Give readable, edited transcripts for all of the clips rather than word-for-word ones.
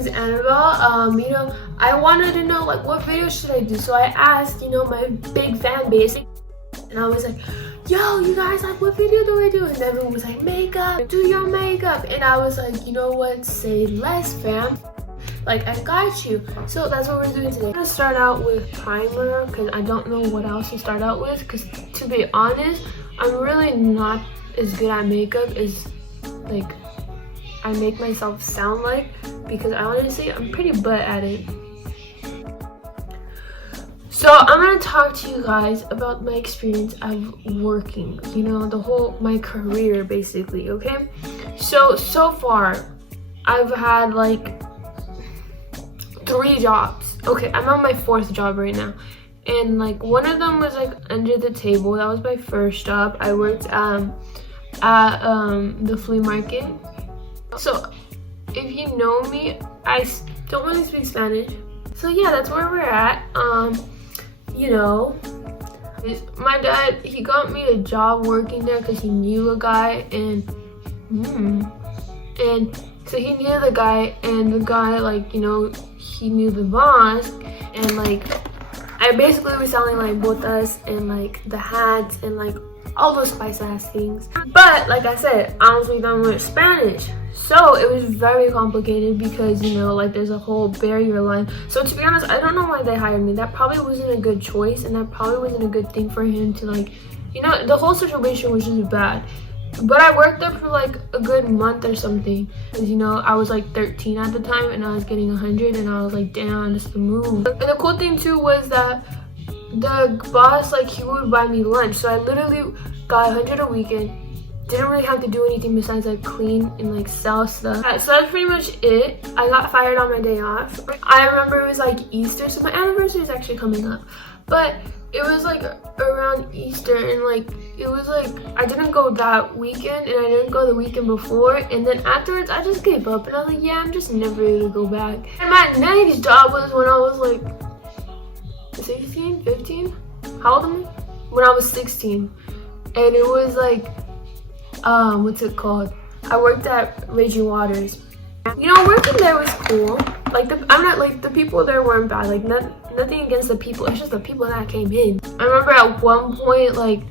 name's Annabelle. I wanted to know like what video should I do, so I asked, my big fan base, and I was like, yo, you guys, like, what video do I do? And everyone was like, makeup, do your makeup. And I was like, you know what, say less, fam. Like, I got you. So that's what we're doing today. I'm gonna start out with primer because I don't know what else to start out with, because to be honest, I'm really not as good at makeup as like I make myself sound like, because I honestly, I'm pretty butt at it. So I'm gonna talk to you guys about my experience of working, my career basically, okay? So far, I've had like 3 jobs. Okay, I'm on my 4th job right now. And like one of them was like under the table. That was my first job. I worked at the flea market. So if you know me, I don't really speak Spanish. So yeah, that's where we're at. My dad, he got me a job working there because he knew a guy, and so he knew the guy, and the guy, like, he knew the boss, and like I basically was selling like botas and like the hats and like all those spice ass things. But like I said, I don't speak that much Spanish, so it was very complicated because like there's a whole barrier line. So to be honest, I don't know why they hired me. That probably wasn't a good choice, and that probably wasn't a good thing for him to like, the whole situation was just bad. But I worked there for like a good month or something, because I was like 13 at the time, and I was getting 100, and I was like, damn, that's the move. And the cool thing too was that the boss, like, he would buy me lunch, so I literally got 100 a weekend. Didn't really have to do anything besides like clean and like sell stuff. So that's pretty much it. I got fired on my day off. I remember it was like Easter, so my anniversary is actually coming up, but it was like around Easter, and like it was like I didn't go that weekend, and I didn't go the weekend before, and then afterwards I just gave up, and I was like, yeah, I'm just never gonna go back. And my next job was when I was like 16, 15. How old am I? When I was 16, and it was like what's it called? I worked at Raging Waters. Working there was cool. Like the people there weren't bad. Like nothing against the people. It's just the people that came in. I remember at one point, like,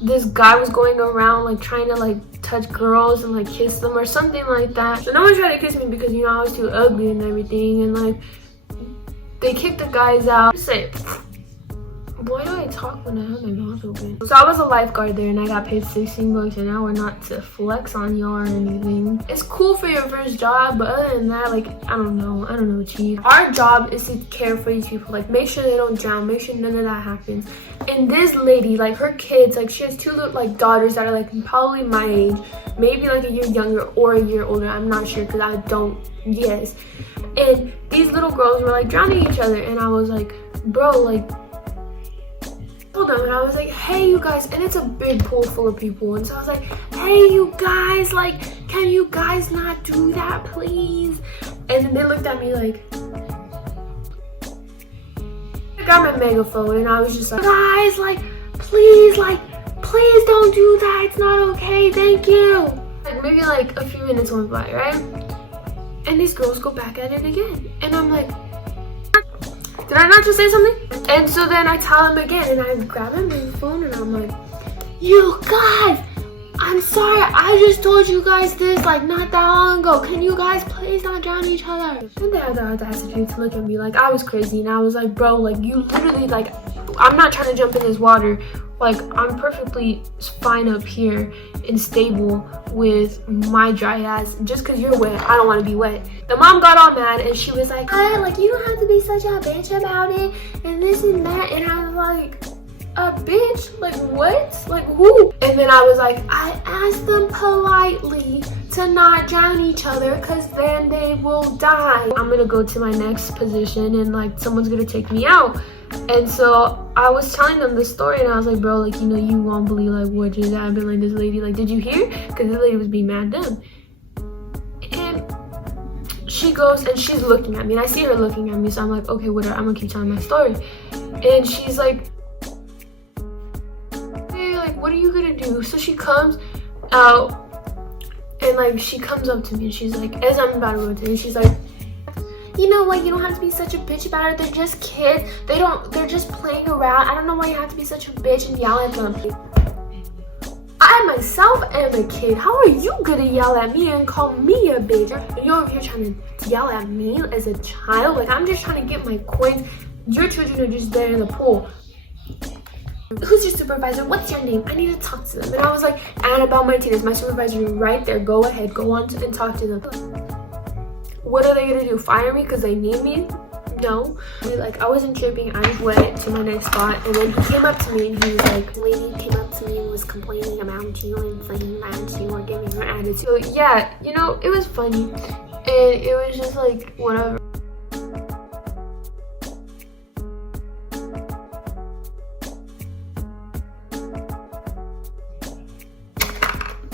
this guy was going around like trying to like touch girls and like kiss them or something like that. So no one tried to kiss me because I was too ugly and everything, and like they kicked the guys out. Why do I talk when I have my mouth open? So I was a lifeguard there, and I got paid 16 bucks an hour, not to flex on y'all or anything. It's cool for your first job, but other than that, like, I don't know, chief. Our job is to care for these people, like make sure they don't drown, make sure none of that happens. And this lady, like, her kids, like, she has 2 little like daughters that are like probably my age, maybe like a year younger or a year older, I'm not sure, because I don't, yes. And these little girls were like drowning each other, and I was like, bro, like, told them, and I was like, hey, you guys, and it's a big pool full of people, and so I was like, hey, you guys, like, can you guys not do that, please? And then they looked at me like, I got my megaphone, and I was just like, guys, like, please don't do that, it's not okay, thank you. Like, maybe like a few minutes went by, right? And these girls go back at it again, and I'm like, did I not just say something? And so then I tell him again, and I grab my phone, and I'm like, you guys, I'm sorry, I just told you guys this like not that long ago. Can you guys please not drown each other? And they had the audacity to look at me like I was crazy, and I was like, bro, like, you literally, like, I'm not trying to jump in this water. Like, I'm perfectly fine up here and stable with my dry ass. Just because you're wet, I don't want to be wet. The mom got all mad, and she was like, like, you don't have to be such a bitch about it, and this and that. And I was like, a bitch? Like, what? Like, who? And then I was like, I asked them politely to not drown each other, because then they will die. I'm gonna go to my next position, and like someone's gonna take me out. And so I was telling them the story, and I was like, bro, like, you won't believe like what just happened. Like, this lady, like, did you hear? Because this lady was being mad dumb. And she goes, and she's looking at me, and I see her looking at me, so I'm like, okay, whatever, I'm gonna keep telling my story. And she's like, hey, like, what are you gonna do? So she comes out, and like she comes up to me, and she's like, as I'm about to go to, and she's like, you know what, you don't have to be such a bitch about it. They're just kids. They're just playing around. I don't know why you have to be such a bitch and yell at them. I myself am a kid. How are you gonna yell at me and call me a bitch? You're over here trying to yell at me as a child? Like, I'm just trying to get my coins. Your children are just there in the pool. Who's your supervisor? What's your name? I need to talk to them. And I was like, Annabelle Martinez, my supervisor, right there. Go ahead, go on and talk to them. What are they gonna do? Fire me because they need me? No. Like, I wasn't tripping. I just went to my next spot, and then he came up to me and he was like, lady came up to me and was complaining about you and saying that you were giving her attitude. So yeah, you know, it was funny, and it was just like whatever.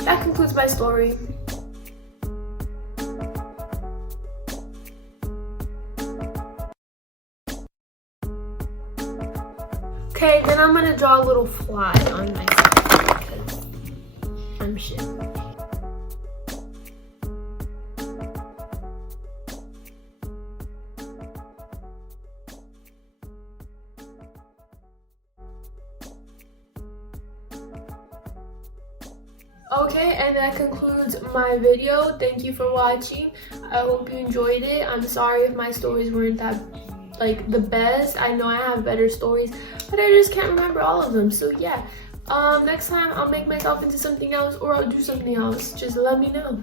That concludes my story. Okay, then I'm gonna draw a little fly on myself because I'm shit. Okay, and that concludes my video. Thank you for watching. I hope you enjoyed it. I'm sorry if my stories weren't that like the best. I know I have better stories, but I just can't remember all of them. So yeah, next time I'll make myself into something else or I'll do something else. Just let me know.